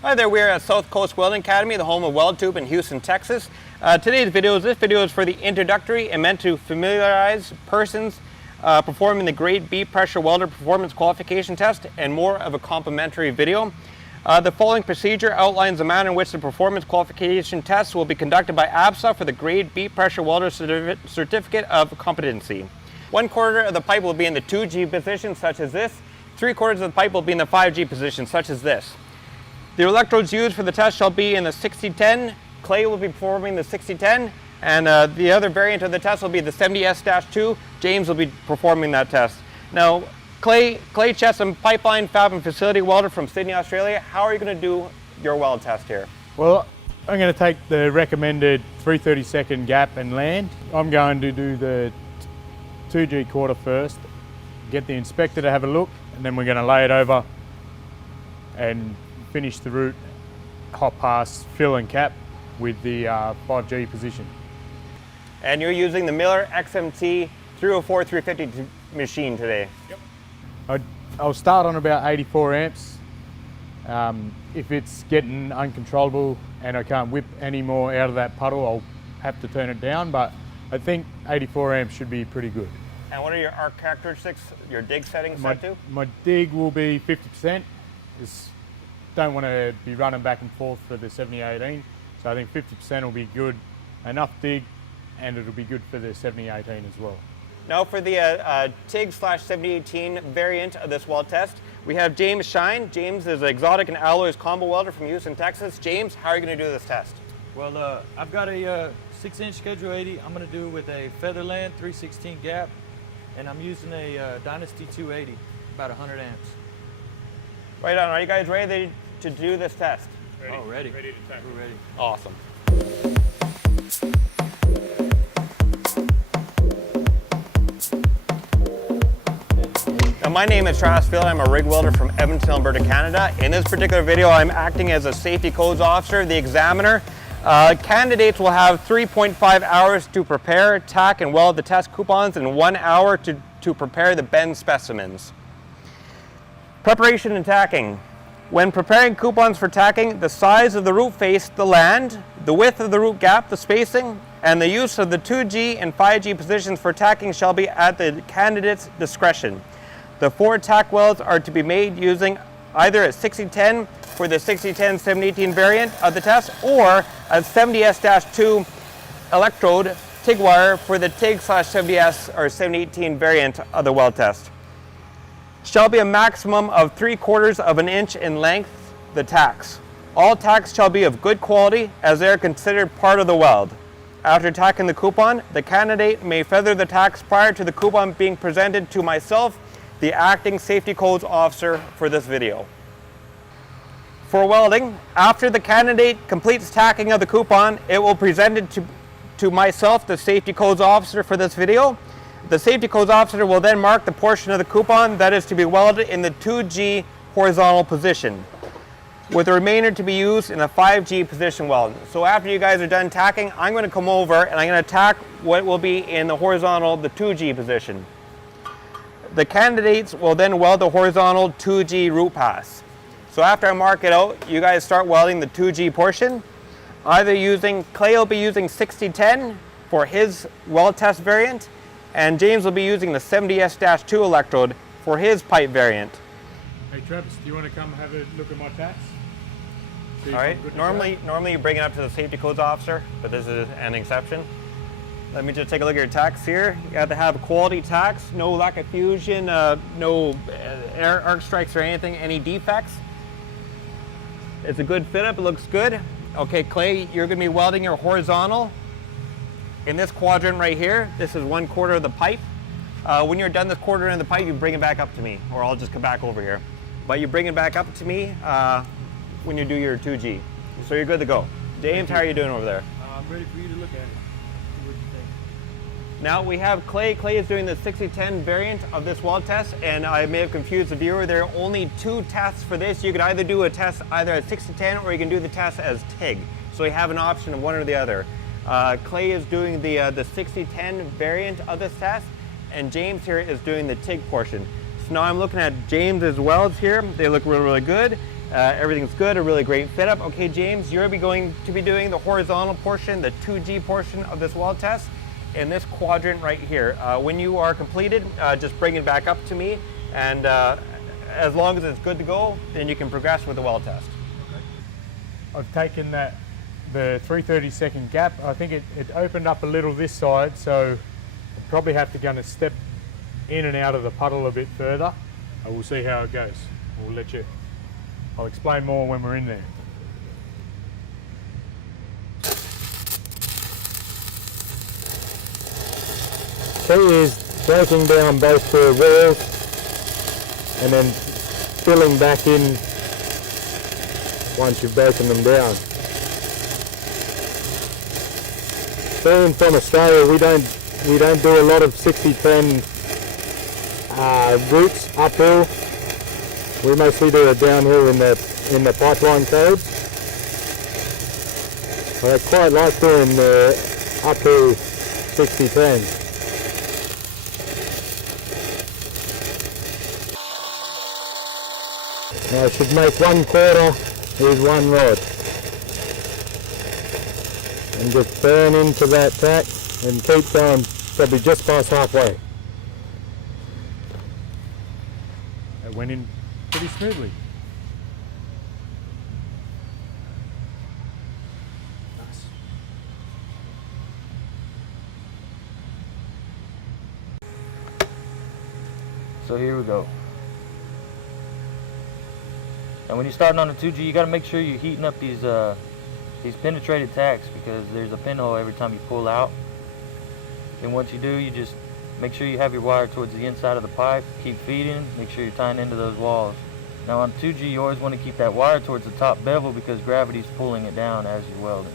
Hi there, we are at South Coast Welding Academy, the home of Weldtube in Houston, Texas. This video is for the introductory and meant to familiarize persons performing the grade B pressure welder performance qualification test, and more of a complimentary video. The following procedure outlines the manner in which the performance qualification test will be conducted by ABSA for the grade B pressure welder certificate of competency. 1/4 of the pipe will be in the 2G position, such as this. 3/4 of the pipe will be in the 5G position, such as this. The electrodes used for the test shall be in the 6010. Klay will be performing the 6010, and the other variant of the test will be the 70S-2. James will be performing that test. Now, Klay Chesham, pipeline, fab, and facility welder from Sydney, Australia. How are you going to do your weld test here? Well, I'm going to take the recommended 3/32 gap and land. I'm going to do the 2G quarter first, get the inspector to have a look, and then we're going to lay it over and finish the route, hot pass, fill and cap with the 5G position. And you're using the Miller XMT 304 350 machine today? Yep. I'll start on about 84 amps. If it's getting uncontrollable and I can't whip any more out of that puddle, I'll have to turn it down, but I think 84 amps should be pretty good. And what are your arc characteristics, your dig settings set to? My dig will be 50%. Don't want to be running back and forth for the 7018, so I think 50% will be good, enough dig, and it'll be good for the 7018 as well. Now for the TIG/7018 variant of this weld test, we have James Shine. James is an exotic and alloys combo welder from Houston, Texas. James, how are you going to do this test? Well, I've got a 6-inch Schedule 80. I'm going to do it with a Featherland 3/16 gap, and I'm using a Dynasty 280, about 100 amps. Right on. Are you guys ready to do this test? Ready. Oh, ready. Ready to tackle. We're ready. Awesome. Now, my name is Travis Field. I'm a rig welder from Edmonton, Alberta, Canada. In this particular video, I'm acting as a safety codes officer, the examiner. Candidates will have 3.5 hours to prepare, tack, and weld the test coupons, and 1 hour to prepare the bend specimens. Preparation and tacking. When preparing coupons for tacking, the size of the root face, the land, the width of the root gap, the spacing, and the use of the 2G and 5G positions for tacking shall be at the candidate's discretion. The 4 tack welds are to be made using either a 6010 for the 6010 718 variant of the test, or a 70S-2 electrode TIG wire for the TIG/70S or 718 variant of the weld test. Shall be a maximum of 3/4 of an inch in length, the tacks. All tacks shall be of good quality, as they are considered part of the weld. After tacking the coupon, the candidate may feather the tacks prior to the coupon being presented to myself, the acting safety codes officer for this video. For welding, after the candidate completes tacking of the coupon, it will be presented to myself, the safety codes officer for this video. The safety codes officer will then mark the portion of the coupon that is to be welded in the 2G horizontal position, with the remainder to be used in a 5G position weld. So after you guys are done tacking, I'm going to come over and I'm going to tack what will be in the horizontal, the 2G position. The candidates will then weld the horizontal 2G root pass. So after I mark it out, you guys start welding the 2G portion. Klay will be using 6010 for his weld test variant, and James will be using the 70S-2 electrode for his pipe variant. Hey Travis, do you want to come have a look at my tacks? All right, normally you bring it up to the safety codes officer, but this is an exception. Let me just take a look at your tacks here. You have to have quality tacks, no lack of fusion, no air arc strikes or anything, any defects. It's a good fit up, it looks good. Okay, Klay, you're going to be welding your horizontal in this quadrant right here. This is 1/4 of the pipe. When you're done this quarter of the pipe, you bring it back up to me, or I'll just come back over here. But you bring it back up to me when you do your 2G. So you're good to go. James, how are you doing over there? I'm ready for you to look at it. See what you think. Now we have Klay. Klay is doing the 6010 variant of this weld test, and I may have confused the viewer. There are only 2 tests for this. You could either do a test either at 6010 or you can do the test as TIG. So you have an option of one or the other. Klay is doing the 6010 variant of this test, and James here is doing the TIG portion. So now I'm looking at James's welds here. They look really, really good. Everything's good, a really great fit up. Okay, James, you're going to be doing the horizontal portion, the 2G portion of this weld test in this quadrant right here. When you are completed, just bring it back up to me, and as long as it's good to go, then you can progress with the weld test. I've taken the 3/32 gap. I think it opened up a little this side, so I'll probably have to kind of step in and out of the puddle a bit further. And we'll see how it goes. I'll explain more when we're in there. Key is breaking down both the walls and then filling back in once you've broken them down. Being from Australia, we don't do a lot of 60-10 routes uphill. We mostly do it downhill in the pipeline codes. But I quite like doing the uphill 60-10. Now I should make 1/4 with one rod. And just burn into that tack and keep going, probably just past halfway. It went in pretty smoothly. Nice. So here we go. And when you're starting on a 2G, you got to make sure you're heating up these penetrated tacks, because there's a pinhole every time you pull out. And once you do, you just make sure you have your wire towards the inside of the pipe, keep feeding, make sure you're tying into those walls. Now on 2G, you always want to keep that wire towards the top bevel because gravity's pulling it down as you're welding.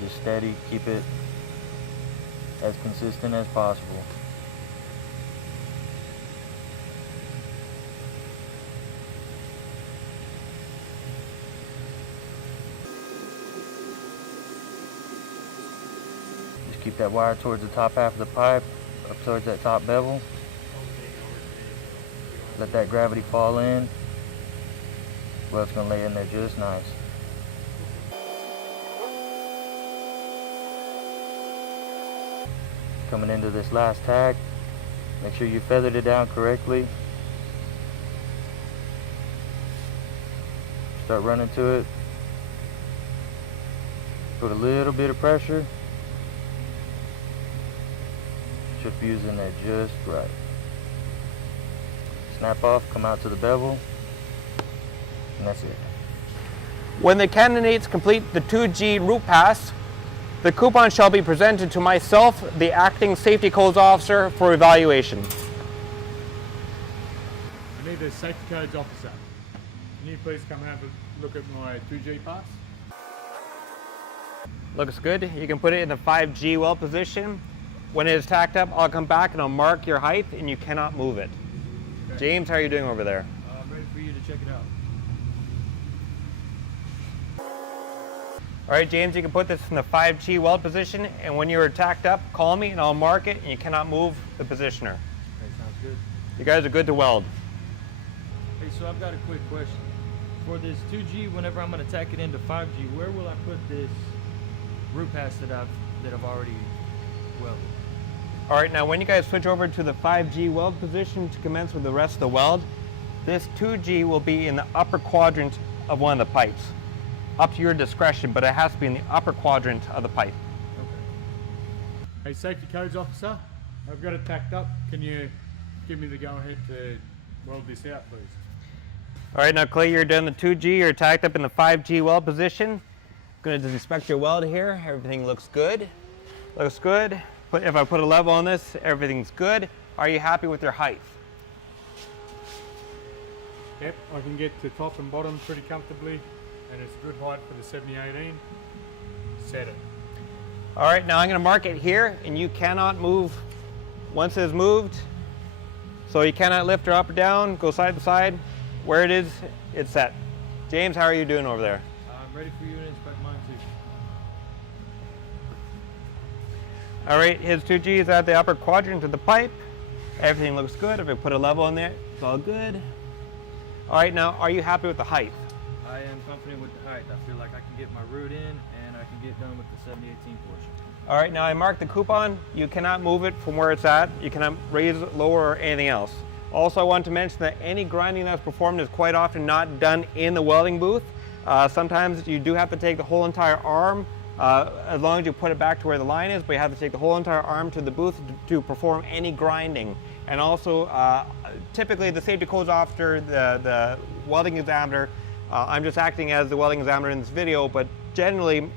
Just steady, keep it as consistent as possible. Keep that wire towards the top half of the pipe, up towards that top bevel. Let that gravity fall in. Well, it's going to lay in there just nice. Coming into this last tack, make sure you feathered it down correctly. Start running to it. Put a little bit of pressure. Should fuse in there just right. Snap off, come out to the bevel, and that's it. When the candidates complete the 2G route pass, the coupon shall be presented to myself, the acting safety codes officer, for evaluation. I need the safety codes officer. Can you please come and have a look at my 2G pass? Looks good. You can put it in the 5G weld position. When it is tacked up, I'll come back and I'll mark your height and you cannot move it. Okay. James, how are you doing over there? I'm ready for you to check it out. All right, James, you can put this in the 5G weld position, and when you're tacked up, call me and I'll mark it and you cannot move the positioner. Okay, sounds good. You guys are good to weld. Hey, so I've got a quick question. For this 2G, whenever I'm going to tack it into 5G, where will I put this root pass that I've already welded? All right, now when you guys switch over to the 5G weld position to commence with the rest of the weld, this 2G will be in the upper quadrant of one of the pipes. Up to your discretion, but it has to be in the upper quadrant of the pipe. Okay. Hey, safety codes officer, I've got it tacked up. Can you give me the go-ahead to weld this out, please? All right, now Klay, you're done the 2G, you're tacked up in the 5G weld position. I'm gonna just inspect your weld here. Everything looks good. Looks good. If I put a level on this, everything's good. Are you happy with your height? Yep, I can get to top and bottom pretty comfortably, and it's good height for the 7018. Set it. All right, now I'm gonna mark it here, and you cannot move once it is moved. So you cannot lift her up or down, go side to side. Where it is, it's set. James, how are you doing over there? I'm ready for you to inspect mine too. All right, his 2G is at the upper quadrant of the pipe. Everything looks good. If I put a level in there, it's all good. All right, now are you happy with the height? I am confident with the height. I feel like I can get my root in and I can get done with the 70/18 portion. All right, now I marked the coupon. You cannot move it from where it's at. You cannot raise it, lower, or anything else. Also, I want to mention that any grinding that's performed is quite often not done in the welding booth. Sometimes you do have to take the whole entire arm, as long as you put it back to where the line is, but you have to take the whole entire arm to the booth to perform any grinding. And also, typically the safety codes officer, the welding examiner, I'm just acting as the welding examiner in this video, but generally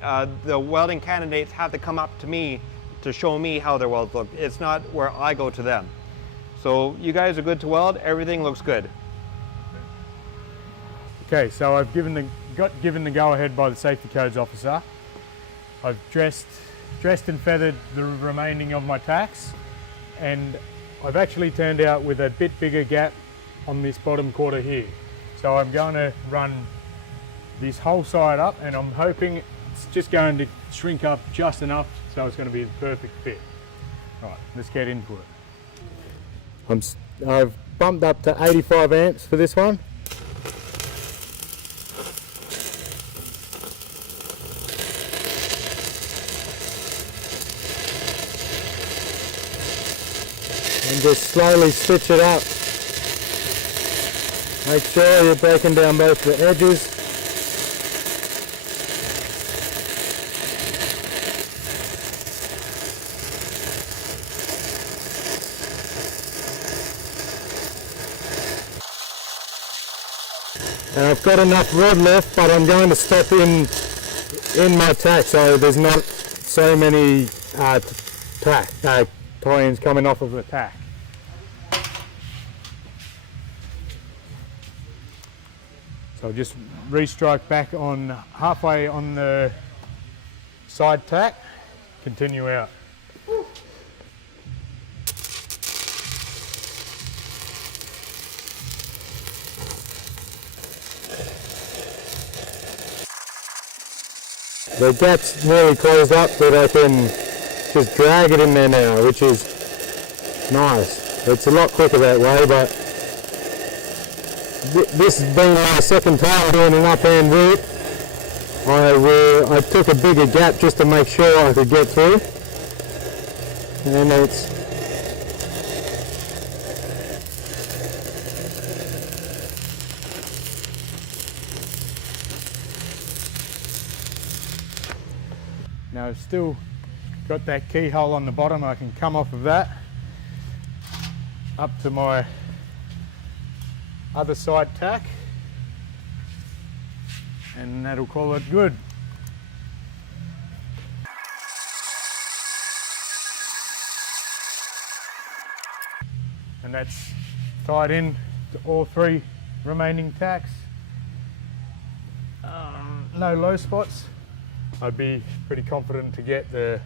the welding candidates have to come up to me to show me how their welds look. It's not where I go to them. So you guys are good to weld, everything looks good. Okay, so I've got given the go-ahead by the safety codes officer. I've dressed and feathered the remaining of my tacks, and I've actually turned out with a bit bigger gap on this bottom quarter here. So I'm going to run this whole side up, and I'm hoping it's just going to shrink up just enough so it's going to be the perfect fit. All right, let's get into it. I've bumped up to 85 amps for this one. And just slowly stitch it up. Make sure you're breaking down both the edges. And I've got enough rod left, but I'm going to stop in my tack so there's not so many tie-ins coming off of the tack. So I'll just restrike back on halfway on the side tack, continue out. The gap's nearly closed up, but I can just drag it in there now, which is nice. It's a lot quicker that way, but this has been my second time doing an up-hand root. I took a bigger gap just to make sure I could get through, and it's now I've still got that keyhole on the bottom. I can come off of that up to my other side tack, and that'll call it good. And that's tied in to all three remaining tacks. No low spots. I'd be pretty confident to get the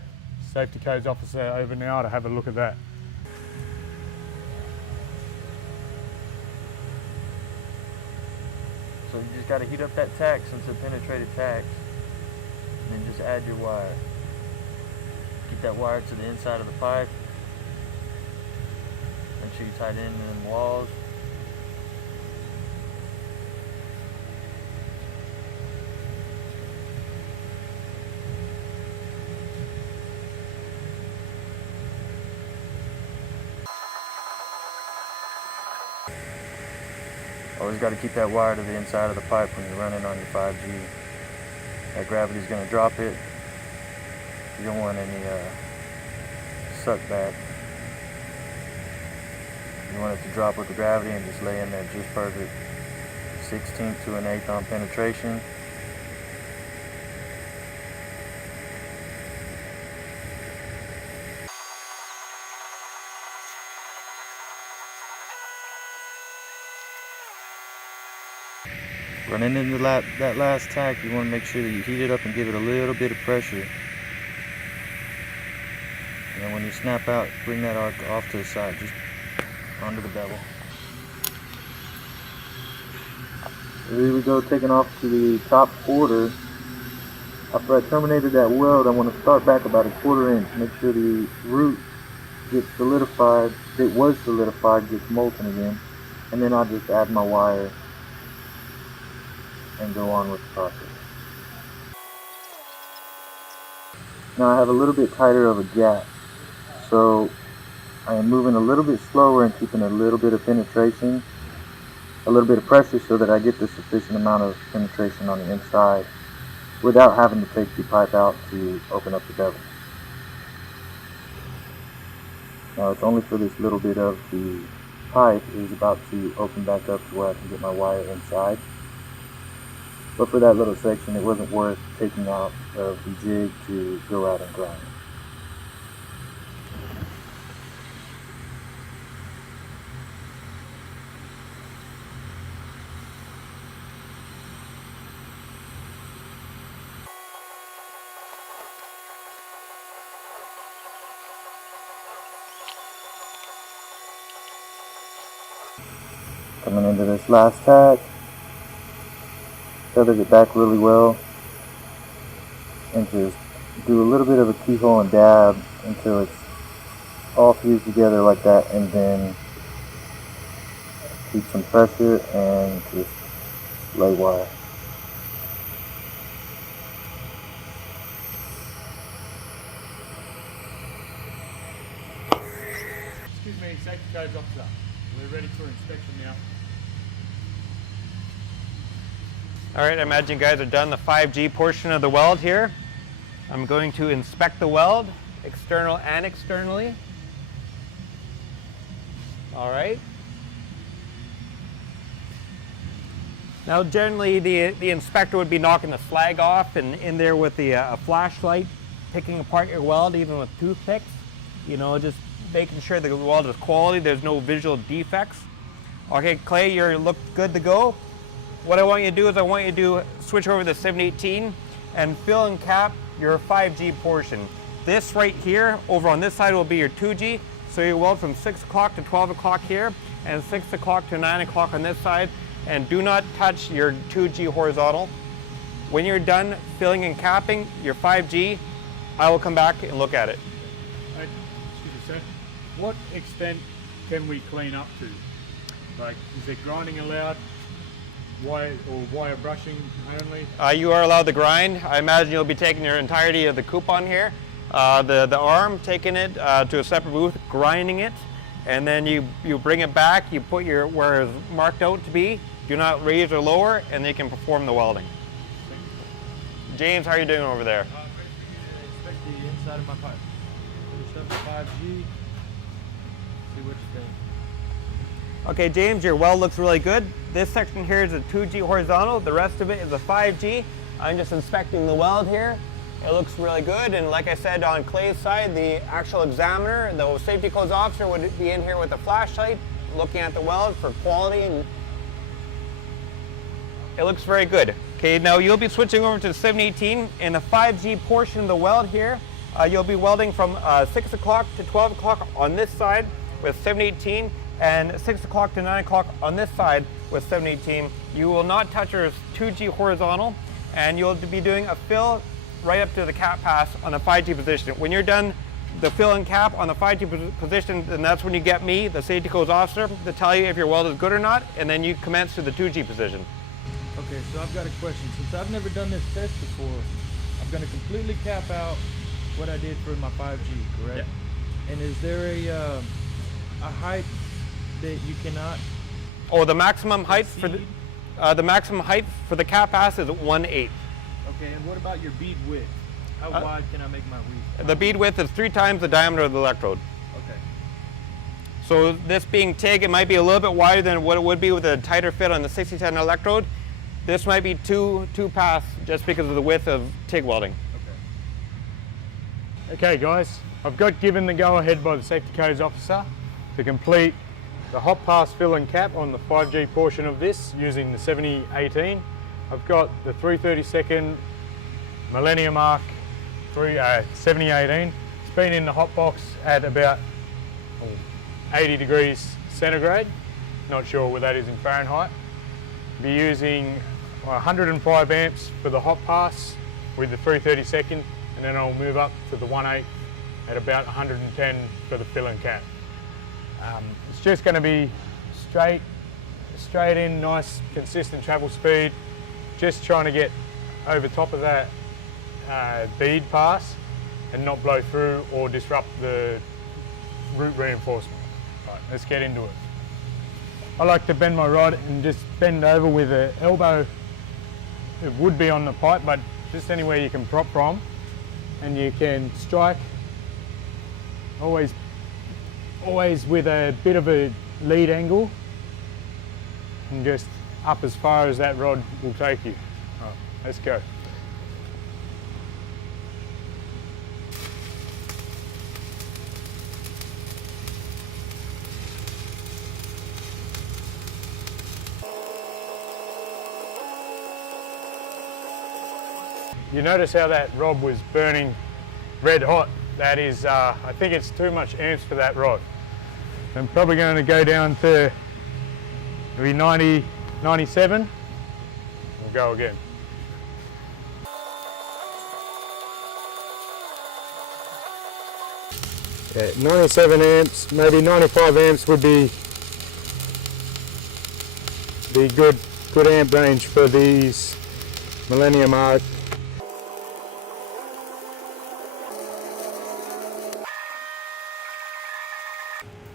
safety codes officer over now to have a look at that. So you just got to heat up that tack since it's penetrated tacks, and then just add your wire. Get that wire to the inside of the pipe. Make sure you tie it in them walls. Always got to keep that wire to the inside of the pipe when you're running on your 5G. That gravity's going to drop it. You don't want any suck back. You want it to drop with the gravity and just lay in there just perfect. 1/16 to 1/8 on penetration. Running into that last tack, you want to make sure that you heat it up and give it a little bit of pressure. And then when you snap out, bring that arc off to the side, just onto the bevel. Here we go, taking off to the top quarter. After I terminated that weld, I want to start back about 1/4 inch. Make sure the root gets solidified. If it was solidified, gets molten again. And then I'll just add my wire and go on with the process. Now I have a little bit tighter of a gap, so I am moving a little bit slower and keeping a little bit of penetration, a little bit of pressure, so that I get the sufficient amount of penetration on the inside without having to take the pipe out to open up the bevel. Now it's only for this little bit of the pipe is about to open back up to where I can get my wire inside. But for that little section, it wasn't worth taking out of the jig to go out and grind. Coming into this last tack, feathers it back really well, and just do a little bit of a keyhole and dab until it's all fused together like that, and then keep some pressure and just lay wire. Excuse me, safety codes officer. We're ready for inspection now. All right, I imagine you guys are done the 5G portion of the weld here. I'm going to inspect the weld, external and externally. All right. Now generally the inspector would be knocking the slag off and in there with the a flashlight, picking apart your weld even with toothpicks. You know, just making sure the weld is quality, there's no visual defects. Okay, Klay, you're looked good to go. What I want you to do is I want you to switch over to 718 and fill and cap your 5G portion. This right here, over on this side, will be your 2G. So you weld from 6 o'clock to 12 o'clock here, and 6 o'clock to 9 o'clock on this side. And do not touch your 2G horizontal. When you're done filling and capping your 5G, I will come back and look at it. Excuse me, sir. What extent can we clean up to? Like, is there grinding allowed? Wire brushing only? You are allowed to grind. I imagine you'll be taking your entirety of the coupon here, the arm, taking it to a separate booth, grinding it, and then you bring it back, you put your where it's marked out to be, do not raise or lower, and they can perform the welding. James, how are you doing over there? Inspect the inside of my pipe. Finish up the 5G, see what you think. Okay, James, your weld looks really good. This section here is a 2G horizontal. The rest of it is a 5G. I'm just inspecting the weld here. It looks really good. And like I said, on Klay's side, the actual examiner, the safety codes officer, would be in here with a flashlight, looking at the weld for quality. And it looks very good. Okay, now you'll be switching over to 718. In the 5G portion of the weld here, you'll be welding from 6 o'clock to 12 o'clock on this side with 718. And 6 o'clock to 9 o'clock on this side with 718. You will not touch your 2G horizontal, and you'll be doing a fill right up to the cap pass on the 5G position. When you're done the fill and cap on the 5G position, then that's when you get me, the safety codes officer, to tell you if your weld is good or not, and then you commence to the 2G position. Okay, so I've got a question. Since I've never done this test before, I'm going to completely cap out what I did for my 5G, correct? Yep. And is there a height that you cannot? Oh, the maximum height for the maximum height for the cap pass is 1/8. Okay, and what about your bead width? How wide can I make my weed? The bead width is 3 times the diameter of the electrode. Okay. So this being TIG, it might be a little bit wider than what it would be with a tighter fit on the 6010 electrode. This might be two pass just because of the width of TIG welding. Okay guys, I've got given the go ahead by the safety codes officer to complete the hot pass fill and cap on the 5G portion of this using the 7018. I've got the 332nd Millennium Arc 7018. It's been in the hot box at about 80 degrees centigrade. Not sure what that is in Fahrenheit. Be using 105 amps for the hot pass with the 332nd, and then I'll move up to the 1/8 at about 110 for the fill and cap. It's just going to be straight in, nice consistent travel speed, just trying to get over top of that bead pass and not blow through or disrupt the root reinforcement. Right, let's get into it. I like to bend my rod and just bend over with an elbow. It would be on the pipe, but just anywhere you can prop from, and you can strike always with a bit of a lead angle and just up as far as that rod will take you. Right, let's go. You notice how that rod was burning red hot. That is, I think it's too much amps for that rod. I'm probably going to go down to maybe 90, 97. We'll go again. Yeah, 97 amps, maybe 95 amps would be good amp range for these Millennium Arc.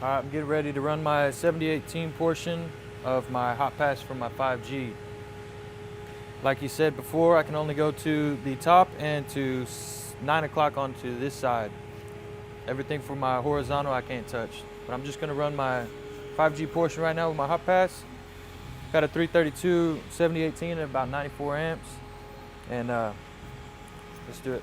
I'm getting ready to run my 7018 portion of my hot pass for my 5G. Like you said before, I can only go to the top and to 9 o'clock onto this side. Everything for my horizontal I can't touch. But I'm just gonna run my 5G portion right now with my hot pass. Got a 332 7018 at about 94 amps. And let's do it.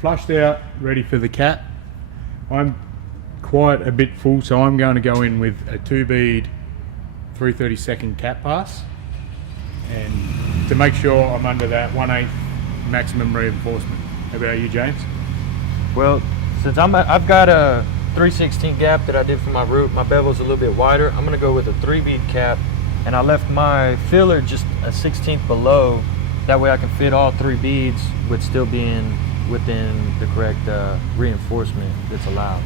Flushed out, ready for the cap. I'm quite a bit full, so I'm going to go in with a 2-bead 3/32 cap pass, and to make sure I'm under that 1/8 maximum reinforcement. How about you, James? Well, since I've got a 3/16 gap that I did for my root, my bevel's a little bit wider. I'm gonna go with a 3-bead cap, and I left my filler just a 1/16 below. That way I can fit all 3 beads with still being within the correct reinforcement that's allowed.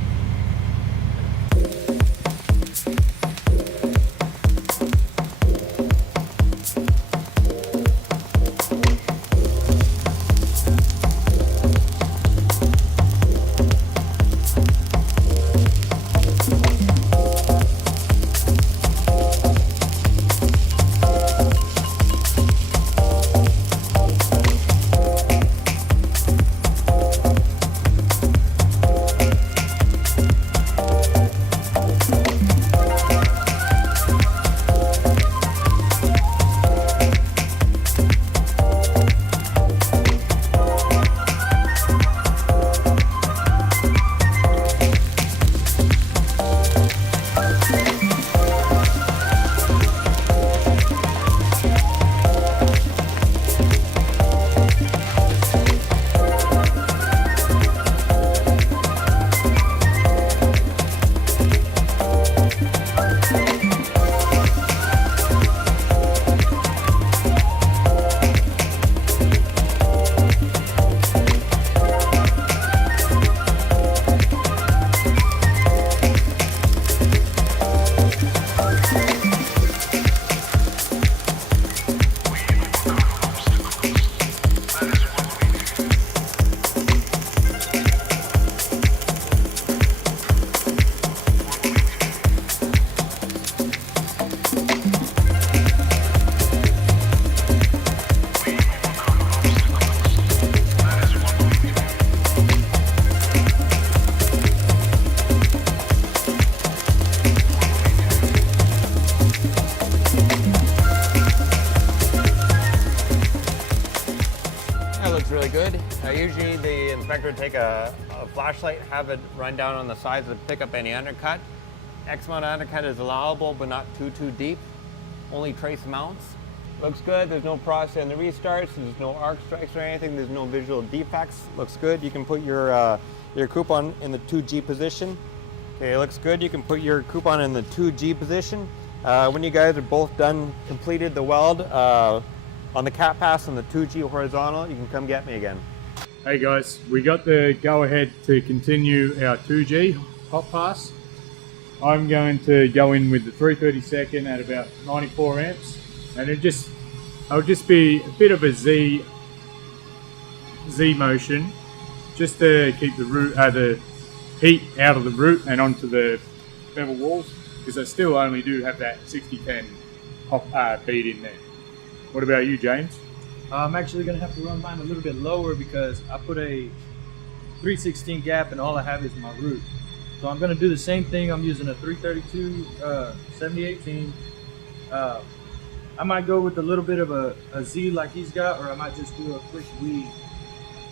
inspector take a flashlight, have it run down on the sides to pick up any undercut. X amount of undercut is allowable, but not too deep. Only trace amounts. Looks good. There's no process in the restarts. There's no arc strikes or anything. There's no visual defects. Looks good. You can put your coupon in the 2G position. Okay, looks good. You can put your coupon in the 2G position. When you guys are both done, completed the weld on the cap pass on the 2G horizontal, you can come get me again. Hey guys, we got the go ahead to continue our 2G hot pass. I'm going to go in with the 332nd at about 94 amps, and it'll just be a bit of a Z motion, just to keep the heat out of the root and onto the bevel walls, because I still only do have that 6010 hot bead in there. What about you, James? I'm actually going to have to run mine a little bit lower because I put a 3/16 gap and all I have is my root. So I'm going to do the same thing. I'm using a 332 7018. I might go with a little bit of a Z like he's got, or I might just do a quick weave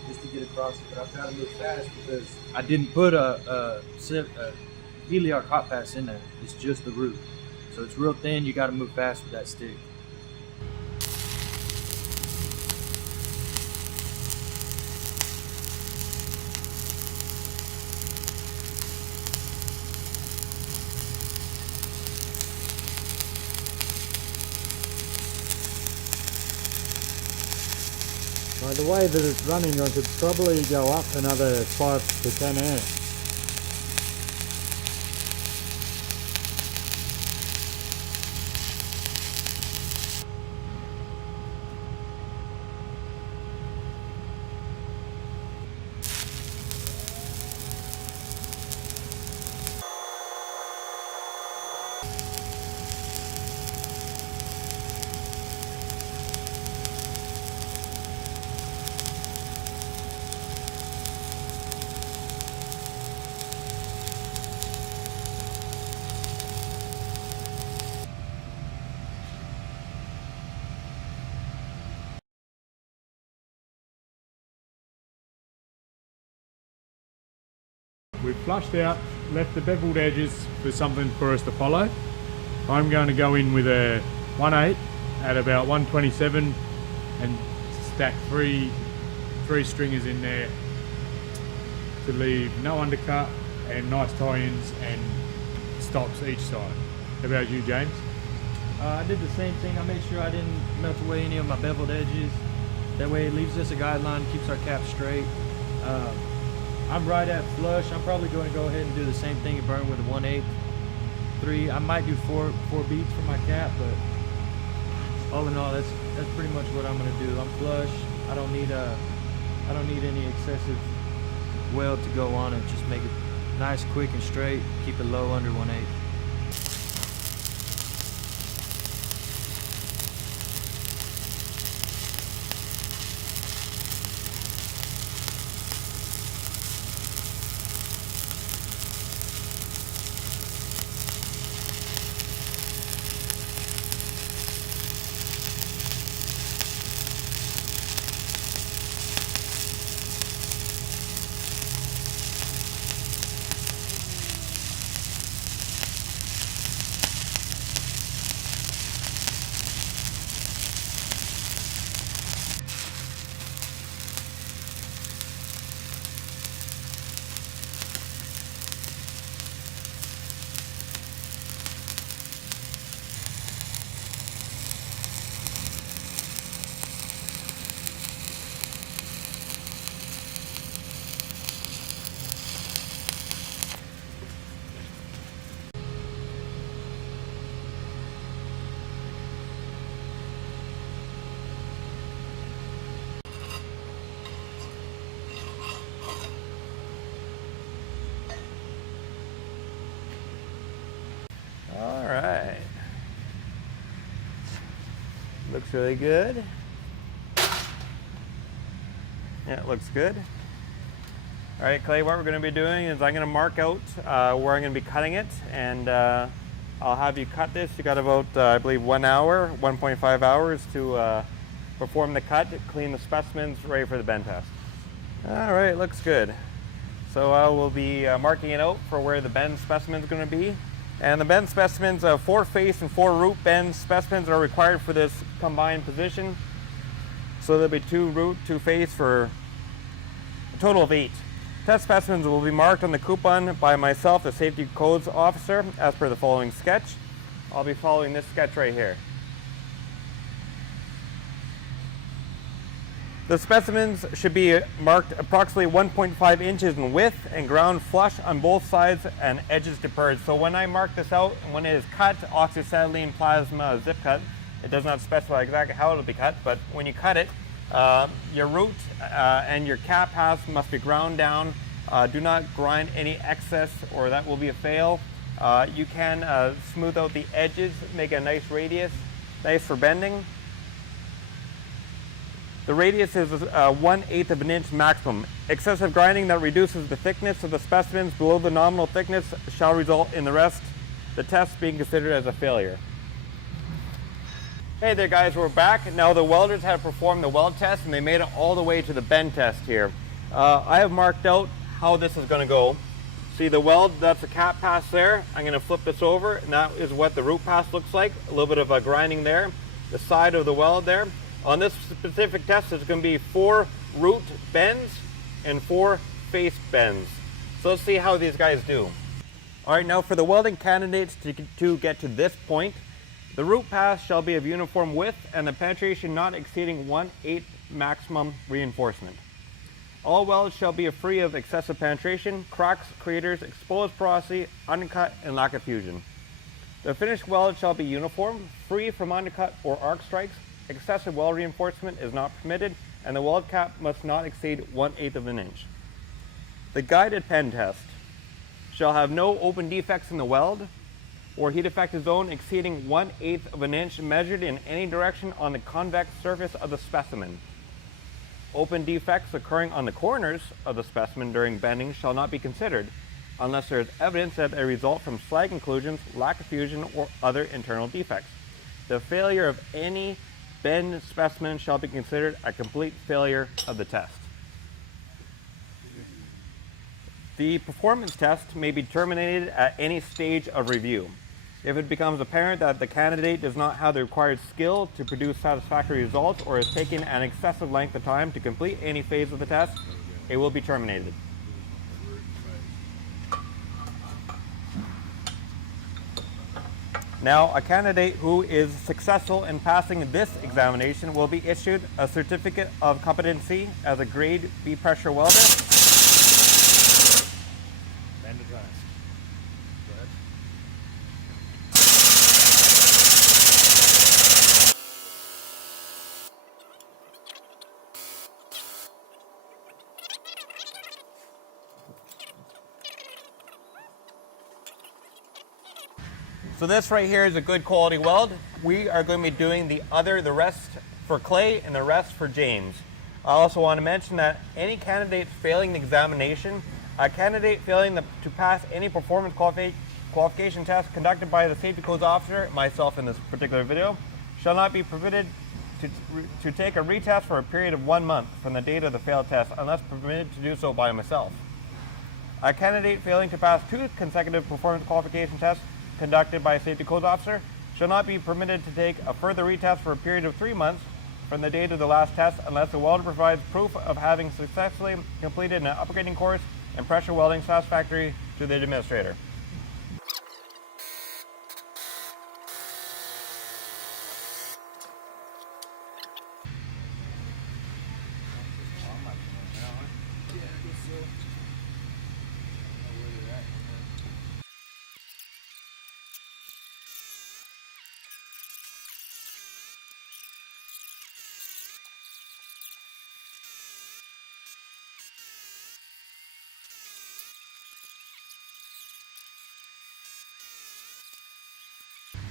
just to get across it. But I've got to move fast because I didn't put a heliarc hot pass in there. It's just the root. So it's real thin. You got to move fast with that stick. By the way that it's running, I could probably go up another 5 to 10 amps. We've flushed out, left the beveled edges for something for us to follow. I'm going to go in with a 1/8 at about 127 and stack three stringers in there to leave no undercut and nice tie-ins and stops each side. How about you, James? I did the same thing. I made sure I didn't melt away any of my beveled edges. That way it leaves us a guideline, keeps our cap straight. I'm right at flush. I'm probably going to go ahead and do the same thing and burn with a 1/8. 3. I might do four beats for my cap, but all in all, that's pretty much what I'm going to do. I'm flush. I don't need any excessive weld to go on it. Just make it nice, quick, and straight. Keep it low under 1/8. All right. Looks really good. Yeah, it looks good. All right, Klay, what we're going to be doing is I'm going to mark out where I'm going to be cutting it, and I'll have you cut this. You got about, I believe, 1 hour, 1.5 hours to perform the cut, clean the specimens, ready for the bend test. All right, looks good. So I will be marking it out for where the bend specimen is going to be. And the bend specimens, 4 face and 4 root bend specimens are required for this combined position. So there'll be 2 root, 2 face for a total of 8. Test specimens will be marked on the coupon by myself, the safety codes officer, as per the following sketch. I'll be following this sketch right here. The specimens should be marked approximately 1.5 inches in width and ground flush on both sides and edges deburred. So when I mark this out, when it is cut, oxyacetylene plasma zip cut, it does not specify exactly how it will be cut, but when you cut it, your root and your cap pass must be ground down. Do not grind any excess or that will be a fail. You can smooth out the edges, make a nice radius, nice for bending. The radius is 1/8 of an inch maximum. Excessive grinding that reduces the thickness of the specimens below the nominal thickness shall result in the test being considered as a failure. Hey there guys, we're back. Now the welders have performed the weld test and they made it all the way to the bend test here. I have marked out how this is going to go. See the weld, that's the cap pass there. I'm going to flip this over and that is what the root pass looks like. A little bit of a grinding there. The side of the weld there. On this specific test, there's going to be 4 root bends and 4 face bends. So let's see how these guys do. All right, now for the welding candidates to get to this point, the root pass shall be of uniform width and the penetration not exceeding 1/8 maximum reinforcement. All welds shall be free of excessive penetration, cracks, craters, exposed porosity, undercut, and lack of fusion. The finished weld shall be uniform, free from undercut or arc strikes. Excessive weld reinforcement is not permitted, and the weld cap must not exceed 1/8 of an inch. The guided pen test shall have no open defects in the weld or heat effective zone exceeding 1/8 of an inch measured in any direction on the convex surface of the specimen. Open defects occurring on the corners of the specimen during bending shall not be considered unless there is evidence that they result from slag inclusions, lack of fusion, or other internal defects. The failure of any bend specimen shall be considered a complete failure of the test. The performance test may be terminated at any stage of review. If it becomes apparent that the candidate does not have the required skill to produce satisfactory results or is taking an excessive length of time to complete any phase of the test, it will be terminated. Now, a candidate who is successful in passing this examination will be issued a certificate of competency as a grade B pressure welder. Bend it right. So this right here is a good quality weld. We are going to be doing the rest for Klay and the rest for James. I also want to mention that any candidate failing the examination, a candidate failing to pass any performance qualification test conducted by the safety codes officer, myself in this particular video, shall not be permitted to take a retest for a period of 1 month from the date of the failed test unless permitted to do so by myself. A candidate failing to pass 2 consecutive performance qualification tests conducted by a safety codes officer shall not be permitted to take a further retest for a period of 3 months from the date of the last test unless the welder provides proof of having successfully completed an upgrading course in pressure welding satisfactory to the administrator.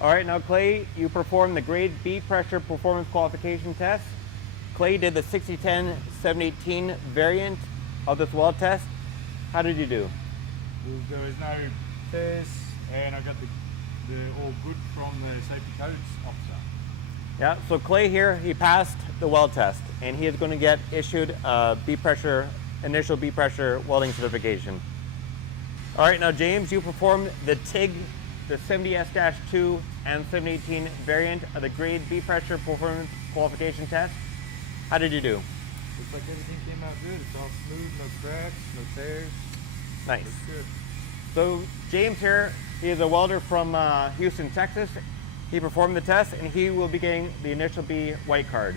All right, now Klay, you performed the grade B pressure performance qualification test. Klay did the 6010-718 variant of this weld test. How did you do? There was no test, and I got the all good from the safety codes officer. Yeah, so Klay here, he passed the weld test, and he is going to get issued a B pressure initial B pressure welding certification. All right, now James, you performed the TIG, the 70S-2 and 718 variant of the grade B pressure performance qualification test. How did you do? Looks like everything came out good. It's all smooth, no cracks, no tears. Nice. Looks good. So James here, he is a welder from Houston, Texas. He performed the test and he will be getting the initial B white card.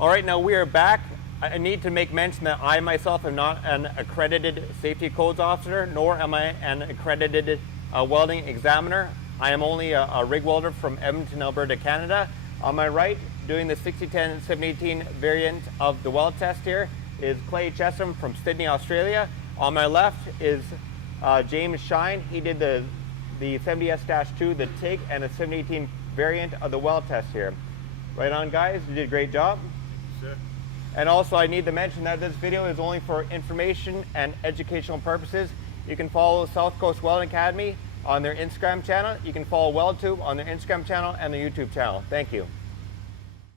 All right, now we are back. I need to make mention that I myself am not an accredited safety codes officer, nor am I an accredited welding examiner. I am only a rig welder from Edmonton, Alberta, Canada. On my right, doing the 6010 718 variant of the weld test here is Klay Chesham from Sydney, Australia. On my left is James Shine. He did the 70S-2, the TIG, and the 718 variant of the weld test here. Right on, guys. You did a great job. Sure. And also, I need to mention that this video is only for information and educational purposes. You can follow South Coast Welding Academy on their Instagram channel. You can follow Weldtube on their Instagram channel and their YouTube channel. Thank you.